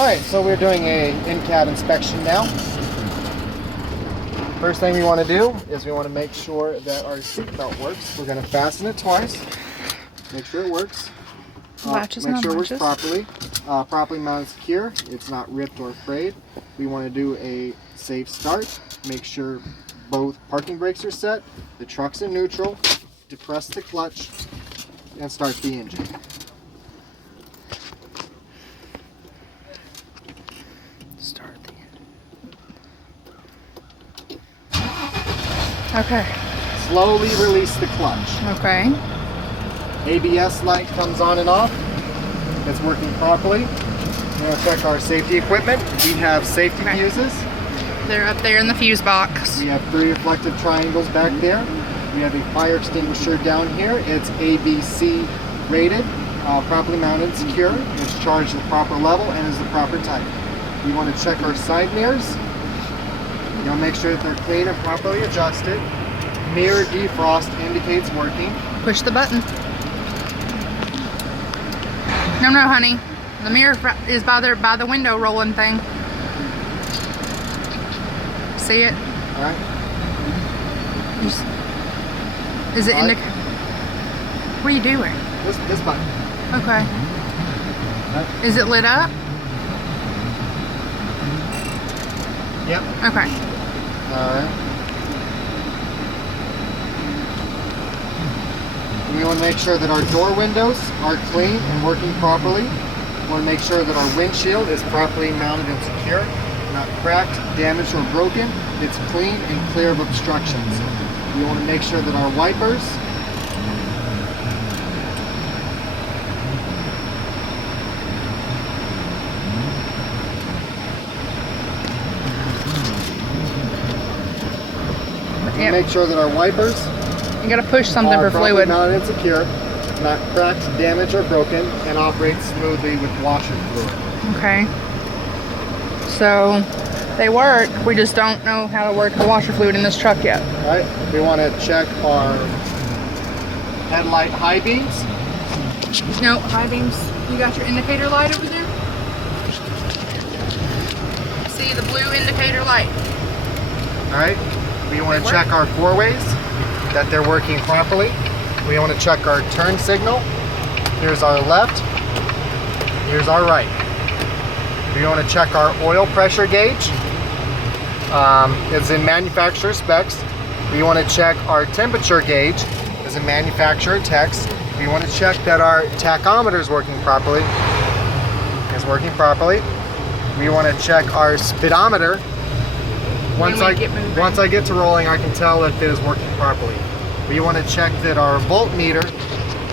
Alright, so we're doing a in-cab inspection now. First thing we want to do is we want to make sure that our seatbelt works. We're going to fasten it twice. Make sure it works. Latches, make sure it latches. works properly. Properly mounted secure. It's not ripped or frayed. We want to do a safe start. Make sure both parking brakes are set. The truck's in neutral. Depress the clutch and start the engine. Start the engine. Okay. Slowly release the clutch. Okay. ABS light comes on and off. It's working properly. We're going to check our safety equipment. We have safety fuses. They're up there in the fuse box. We have 3 reflective triangles back there. We have a fire extinguisher down here. It's ABC rated, properly mounted, secure. It's charged the proper level and is the proper type. We want to check our side mirrors. You'll make sure that they're clean and properly adjusted. Mirror defrost indicates working. Push the button. No, honey. The mirror is by the window rolling thing. See it? All right. Is it indicating? What are you doing? This button. Okay. Is it lit up? Yep. Okay. Alright. We want to make sure that our door windows are clean and working properly. We want to make sure that our windshield is properly mounted and secure, not cracked, damaged, or broken. It's clean and clear of obstructions. We want to make sure that our wipers make sure that our wipers You gotta push something are for properly fluid. mounted and secure, not cracked, damaged, or broken, and operate smoothly with washer fluid. Okay. So they work. We just don't know how to work the washer fluid in this truck yet. All right. We want to check our headlight high beams. No, high beams. You got your indicator light over there? See the blue indicator light? All right. We want to check our four-ways, that they're working properly. We want to check our turn signal. Here's our left. Here's our right. We want to check our oil pressure gauge. It's in manufacturer specs. We want to check our temperature gauge. It's in manufacturer text. We want to check that our tachometer is working properly. It's working properly. We want to check our speedometer. Once I get to rolling, I can tell if it is working properly. We want to check that our voltmeter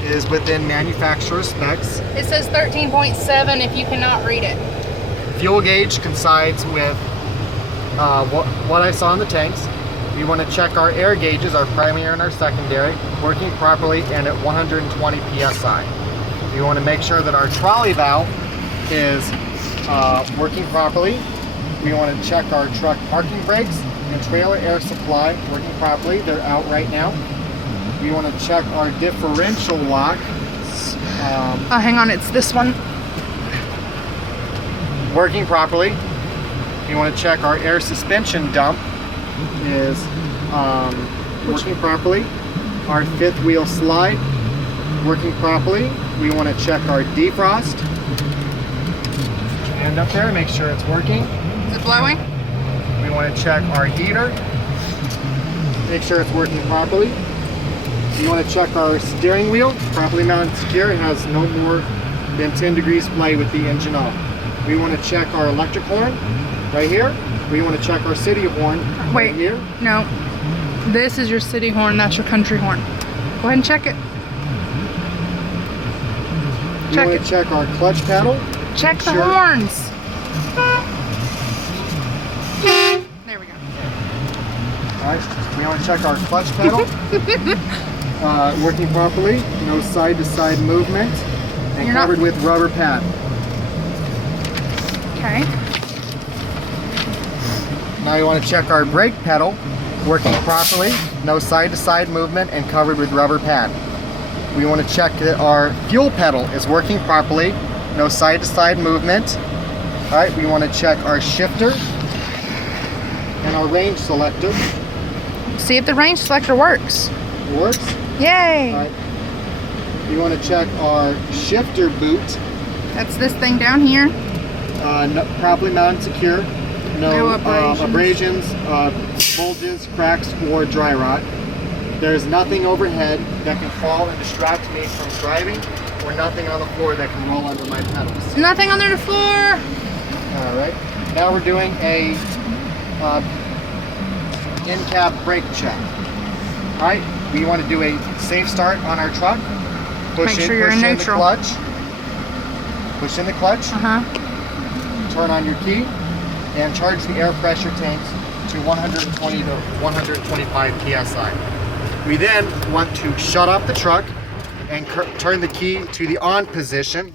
is within manufacturer specs. It says 13.7 if you cannot read it. Fuel gauge coincides with what I saw in the tanks. We want to check our air gauges, our primary and our secondary, working properly and at 120 psi. We want to make sure that our trolley valve is working properly. We want to check our truck parking brakes and trailer air supply working properly. They're out right now. We want to check our differential lock. Hang on, it's this one. Working properly. We want to check our air suspension dump is working properly. Our fifth wheel slide working properly. We want to check our defrost. Hand up there, make sure it's working. Is it blowing? We want to check our heater. Make sure it's working properly. We want to check our steering wheel, properly mounted and secure. It has no more than 10 degrees play with the engine off. We want to check our electric horn right here. We want to check our city horn right here. No. This is your city horn, that's your country horn. Go ahead and check it. We want to check our clutch pedal. Check the horns. There we go. Alright, we want to check our clutch pedal. Working properly, no side-to-side movement, and covered with rubber pad. Okay. Now you want to check our brake pedal, working properly, no side-to-side movement, and covered with rubber pad. We want to check that our fuel pedal is working properly, no side-to-side movement, All right, we want to check our shifter and our range selector. See if the range selector works. Works. Yay! All right. We want to check our shifter boot. That's this thing down here. Properly mounted, secure. No abrasions. bulges, cracks, or dry rot. There's nothing overhead that can fall and distract me from driving, or nothing on the floor that can roll under my pedals. Nothing under the floor. All right. Now we're doing a in-cab brake check. All right. We want to do a safe start on our truck. Make sure you're in neutral. The clutch. Push in the clutch. Turn on your key and charge the air pressure tanks to 120 to 125 psi. We then want to shut off the truck and turn the key to the on position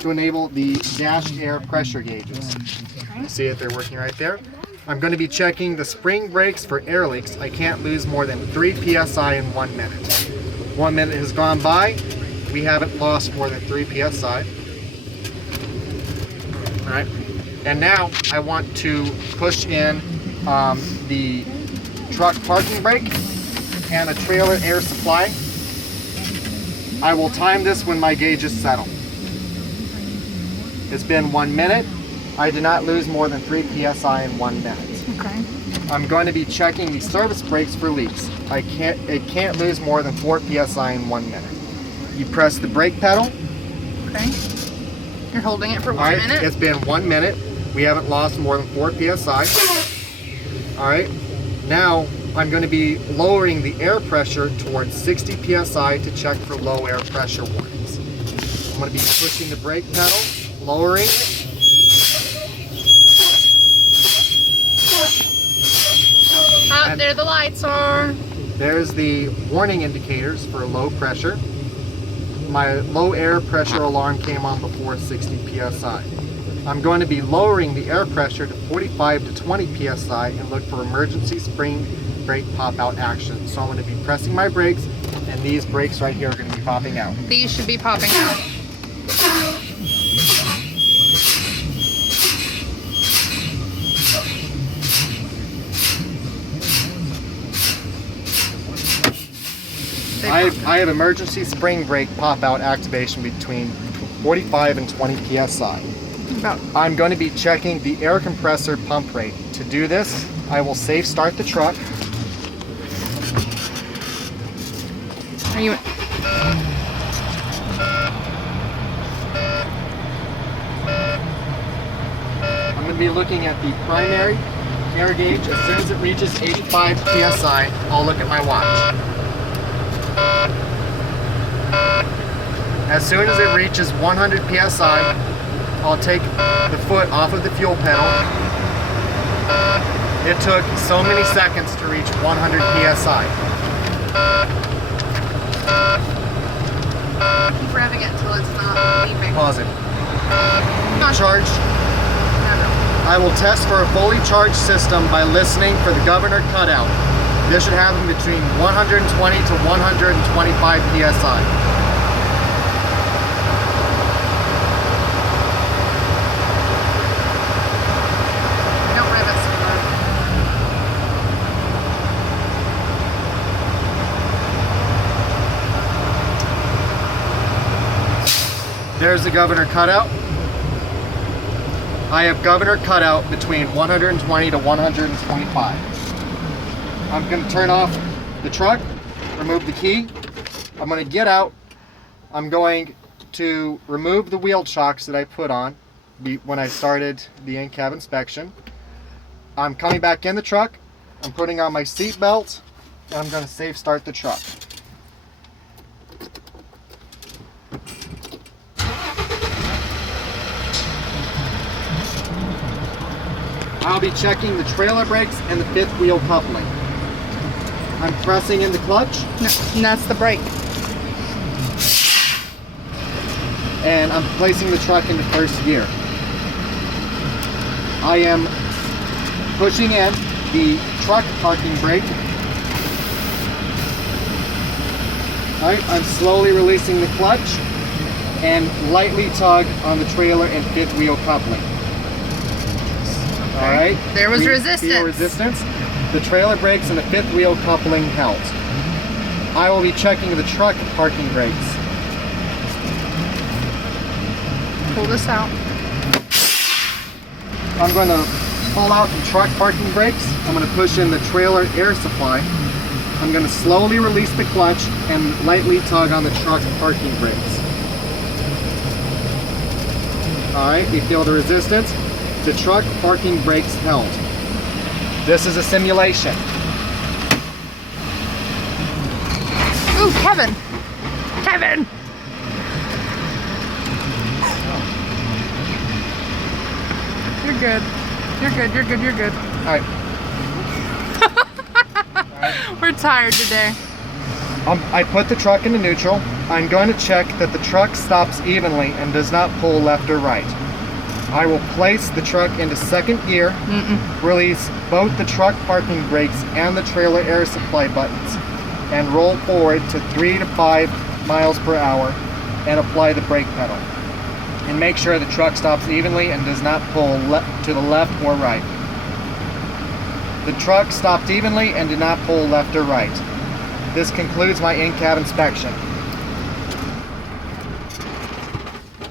to enable the dash air pressure gauges. Okay. See it, they're working right there. I'm going to be checking the spring brakes for air leaks. I can't lose more than 3 psi in 1 minute. 1 minute has gone by. We haven't lost more than 3 psi. All right. And now I want to push in the truck parking brake and a trailer air supply. I will time this when my gauges settle. It's been 1 minute. I did not lose more than 3 psi in 1 minute. Okay. I'm going to be checking the service brakes for leaks. It can't lose more than 4 psi in 1 minute. You press the brake pedal. Okay. You're holding it for 1 All right, minute. it's been 1 minute. We haven't lost more than 4 psi. All right. Now I'm going to be lowering the air pressure towards 60 psi to check for low air pressure warnings. I'm going to be pushing the brake pedal, lowering it. Oh, there the lights are. There's the warning indicators for low pressure. My low air pressure alarm came on before 60 psi. I'm going to be lowering the air pressure to 45 to 20 psi and look for emergency spring brake pop out action. So I'm going to be pressing my brakes, and these brakes right here are going to be popping out. These should be popping out. I have emergency spring brake pop out activation between 45 and 20 psi. I'm going to be checking the air compressor pump rate. To do this, I will safe start the truck. Are you? I'm going to be looking at the primary air gauge. As soon as it reaches 85 psi, I'll look at my watch. As soon as it reaches 100 psi, I'll take the foot off of the fuel pedal. It took so many seconds to reach 100 psi. Keep revving it until it's not beeping. Pause it. Charged. Never. I will test for a fully charged system by listening for the governor cutout. This should happen between 120 to 125 psi. There's the governor cutout. I have governor cutout between 120 to 125. I'm going to turn off the truck, remove the key. I'm going to get out. I'm going to remove the wheel chocks that I put on when I started the in-cab inspection. I'm coming back in the truck. I'm putting on my seat belt, and I'm going to safe start the truck. I'll be checking the trailer brakes and the fifth wheel coupling. I'm pressing in the clutch. No, and that's the brake. And I'm placing the truck into first gear. I am pushing in the truck parking brake. All right, I'm slowly releasing the clutch. and lightly tug on the trailer and fifth wheel coupling. All right. There was We resistance. feel resistance. The trailer brakes and the fifth wheel coupling held. I will be checking the truck parking brakes. Pull this out. I'm going to pull out the truck parking brakes. I'm going to push in the trailer air supply. I'm going to slowly release the clutch and lightly tug on the truck parking brakes. All right, we feel the resistance. The truck parking brakes held. This is a simulation. Ooh, Kevin! Kevin! You're good. You're good, you're good, you're good. All right. We're tired today. I put the truck into neutral. I'm going to check that the truck stops evenly and does not pull left or right. I will place the truck into second gear, release both the truck parking brakes and the trailer air supply buttons, and roll forward to 3 to 5 miles per hour and apply the brake pedal. And make sure the truck stops evenly and does not pull to the left or right. The truck stopped evenly and did not pull left or right. This concludes my in-cab inspection.